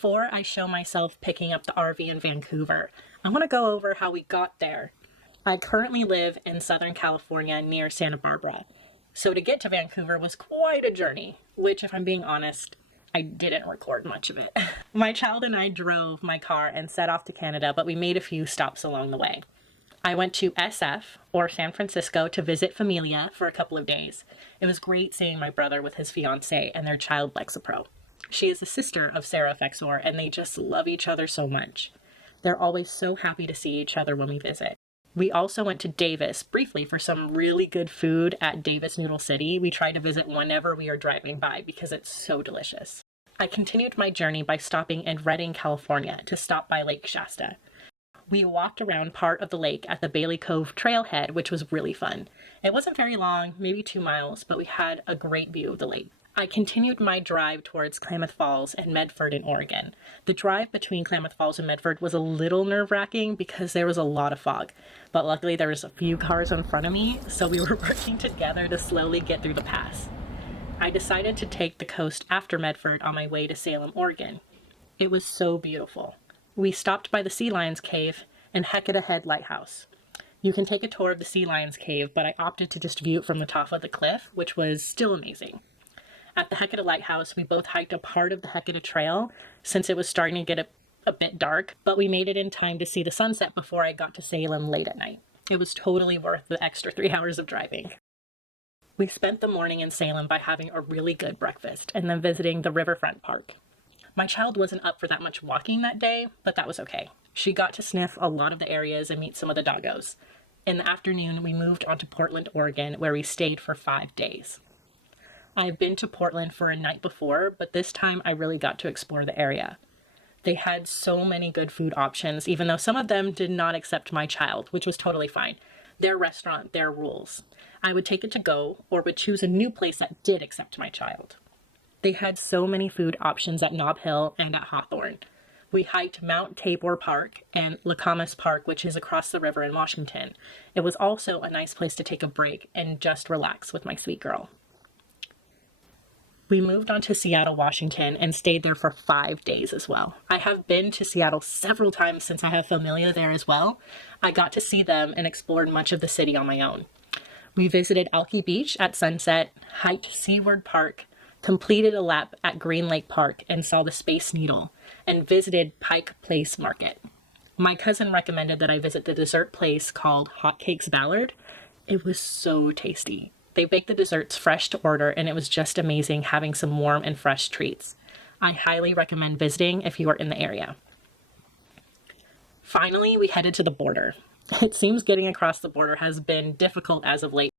Before I show myself picking up the RV in Vancouver, I want to go over how we got there. I currently live in Southern California near Santa Barbara, so to get to Vancouver was quite a journey, which, if I'm being honest, I didn't record much of it. My child and I drove my car and set off to Canada, but we made a few stops along the way. I went to SF, or San Francisco, to visit Familia for a couple of days. It was great seeing my brother with his fiancée and their child Lexapro. She is the sister of Sarah Effexor, and they just love each other so much. They're always so happy to see each other when we visit. We also went to Davis briefly for some really good food at Davis Noodle City. We try to visit whenever we are driving by because it's so delicious. I continued my journey by stopping in Redding, California to stop by Lake Shasta. We walked around part of the lake at the Bailey Cove trailhead, which was really fun. It wasn't very long, maybe 2 miles, but we had a great view of the lake. I continued my drive towards Klamath Falls and Medford in Oregon. The drive between Klamath Falls and Medford was a little nerve-wracking because there was a lot of fog, but luckily there was a few cars in front of me, so we were working together to slowly get through the pass. I decided to take the coast after Medford on my way to Salem, Oregon. It was so beautiful. We stopped by the Sea Lions Cave and Hecate Head Lighthouse. You can take a tour of the Sea Lions Cave, but I opted to just view it from the top of the cliff, which was still amazing. At the Hecate Lighthouse, we both hiked a part of the Hecate Trail since it was starting to get a bit dark, but we made it in time to see the sunset before I got to Salem late at night. It was totally worth the extra 3 hours of driving. We spent the morning in Salem by having a really good breakfast and then visiting the Riverfront Park. My child wasn't up for that much walking that day, but that was okay. She got to sniff a lot of the areas and meet some of the doggos. In the afternoon, we moved on to Portland, Oregon, where we stayed for 5 days. I've been to Portland for a night before, but this time I really got to explore the area. They had so many good food options, even though some of them did not accept my child, which was totally fine. Their restaurant, their rules. I would take it to go or would choose a new place that did accept my child. They had so many food options at Nob Hill and at Hawthorne. We hiked Mount Tabor Park and Lacamas Park, which is across the river in Washington. It was also a nice place to take a break and just relax with my sweet girl. We moved on to Seattle, Washington, and stayed there for 5 days as well. I have been to Seattle several times since I have Familia there as well. I got to see them and explored much of the city on my own. We visited Alki Beach at sunset, hiked Seaward Park, completed a lap at Green Lake Park and saw the Space Needle, and visited Pike Place Market. My cousin recommended that I visit the dessert place called Hotcakes Ballard. It was so tasty. They baked the desserts fresh to order, and it was just amazing having some warm and fresh treats. I highly recommend visiting if you are in the area. Finally, we headed to the border. It seems getting across the border has been difficult as of late.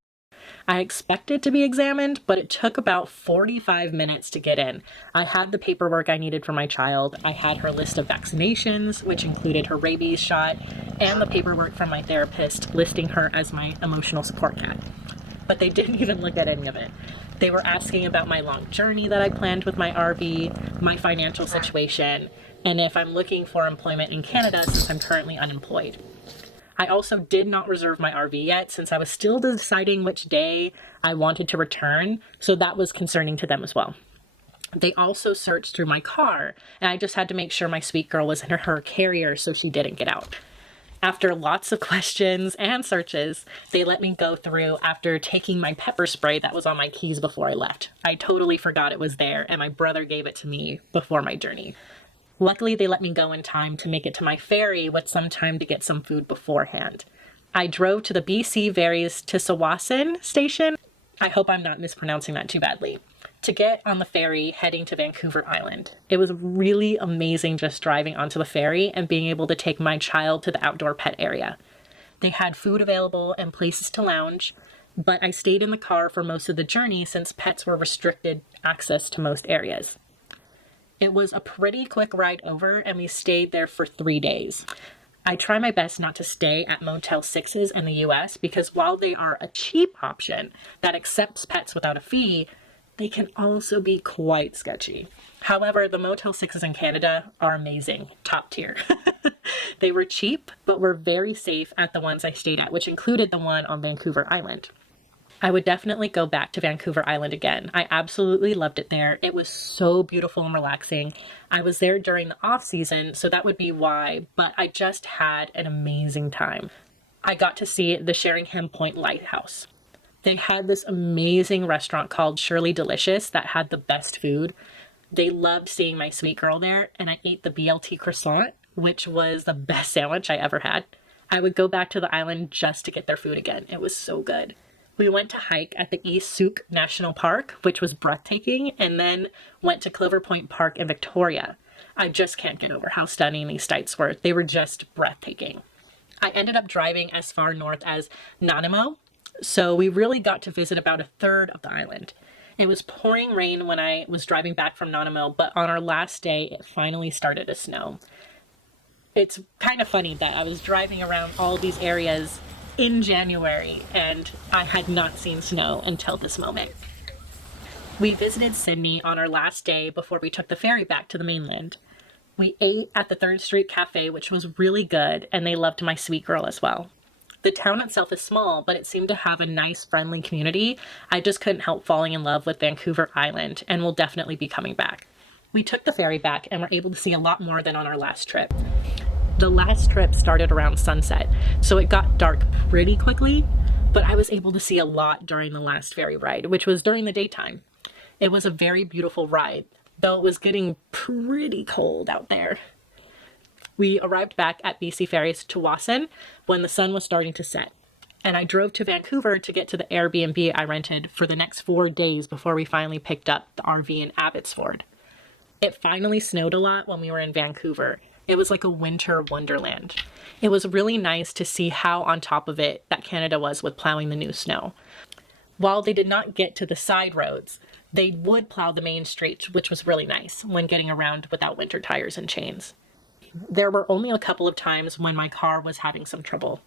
I expected to be examined, but it took about 45 minutes to get in. I had the paperwork I needed for my child. I had her list of vaccinations, which included her rabies shot, and the paperwork from my therapist listing her as my emotional support cat. But they didn't even look at any of it. They were asking about my long journey that I planned with my RV, my financial situation, and if I'm looking for employment in Canada since I'm currently unemployed. I also did not reserve my RV yet since I was still deciding which day I wanted to return, so that was concerning to them as well. They also searched through my car, and I just had to make sure my sweet girl was in her carrier so she didn't get out. After lots of questions and searches, they let me go through after taking my pepper spray that was on my keys before I left. I totally forgot it was there, and my brother gave it to me before my journey. Luckily, they let me go in time to make it to my ferry with some time to get some food beforehand. I drove to the BC Ferries to Sawasan station. I hope I'm not mispronouncing that too badly. To get on the ferry heading to Vancouver Island. It was really amazing just driving onto the ferry and being able to take my child to the outdoor pet area. They had food available and places to lounge, but I stayed in the car for most of the journey since pets were restricted access to most areas. It was a pretty quick ride over, and we stayed there for 3 days. I try my best not to stay at Motel 6s in the US because while they are a cheap option that accepts pets without a fee, they can also be quite sketchy. However, the Motel 6s in Canada are amazing, top tier. They were cheap, but were very safe at the ones I stayed at, which included the one on Vancouver Island. I would definitely go back to Vancouver Island again. I absolutely loved it there. It was so beautiful and relaxing. I was there during the off season, so that would be why, but I just had an amazing time. I got to see the Sheringham Point Lighthouse. They had this amazing restaurant called Shirley Delicious that had the best food. They loved seeing my sweet girl there, and I ate the BLT croissant, which was the best sandwich I ever had. I would go back to the island just to get their food again. It was so good. We went to hike at the East Souk National Park, which was breathtaking, and then went to Clover Point Park in Victoria. I just can't get over how stunning these sites were. They were just breathtaking. I ended up driving as far north as Nanaimo, so we really got to visit about a third of the island. It was pouring rain when I was driving back from Nanaimo, but on our last day, it finally started to snow. It's kind of funny that I was driving around all these areas in January and I had not seen snow until this moment. We visited Sydney on our last day before we took the ferry back to the mainland. We ate at the 3rd Street Cafe, which was really good, and they loved my sweet girl as well. The town itself is small, but it seemed to have a nice, friendly community. I just couldn't help falling in love with Vancouver Island and will definitely be coming back. We took the ferry back and were able to see a lot more than on our last trip. The last trip started around sunset, so it got dark pretty quickly, but I was able to see a lot during the last ferry ride, which was during the daytime. It was a very beautiful ride, though it was getting pretty cold out there. We arrived back at BC Ferries Tsawwassen when the sun was starting to set, and I drove to Vancouver to get to the Airbnb I rented for the next 4 days before we finally picked up the RV in Abbotsford. It finally snowed a lot when we were in Vancouver. It was like a winter wonderland. It was really nice to see how on top of it that Canada was with plowing the new snow. While they did not get to the side roads, they would plow the main streets, which was really nice when getting around without winter tires and chains. There were only a couple of times when my car was having some trouble.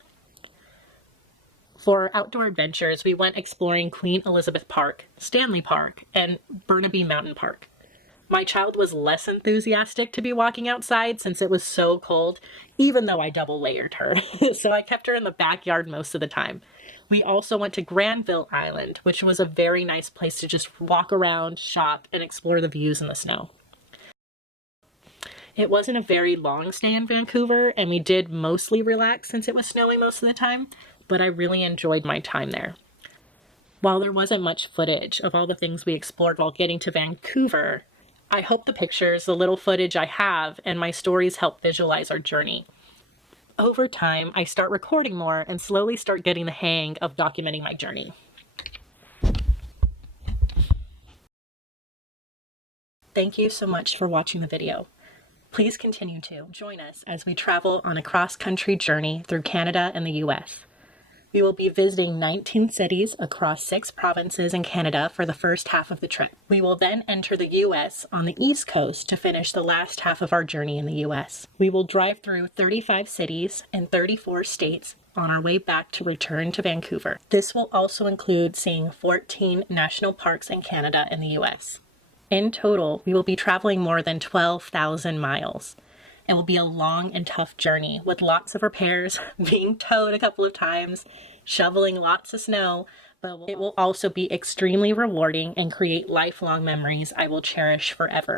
For outdoor adventures, we went exploring Queen Elizabeth Park, Stanley Park, and Burnaby Mountain Park. My child was less enthusiastic to be walking outside since it was so cold, even though I double layered her, so I kept her in the backyard most of the time. We also went to Granville Island, which was a very nice place to just walk around, shop, and explore the views in the snow. It wasn't a very long stay in Vancouver, and we did mostly relax since it was snowing most of the time, but I really enjoyed my time there. While there wasn't much footage of all the things we explored while getting to Vancouver, I hope the pictures, the little footage I have, and my stories help visualize our journey. Over time, I start recording more and slowly start getting the hang of documenting my journey. Thank you so much for watching the video. Please continue to join us as we travel on a cross-country journey through Canada and the US. We will be visiting 19 cities across 6 provinces in Canada for the first half of the trip. We will then enter the US on the East Coast to finish the last half of our journey in the US. We will drive through 35 cities and 34 states on our way back to return to Vancouver. This will also include seeing 14 national parks in Canada and the US. In total, we will be traveling more than 12,000 miles. It will be a long and tough journey with lots of repairs, being towed a couple of times, shoveling lots of snow, but it will also be extremely rewarding and create lifelong memories I will cherish forever.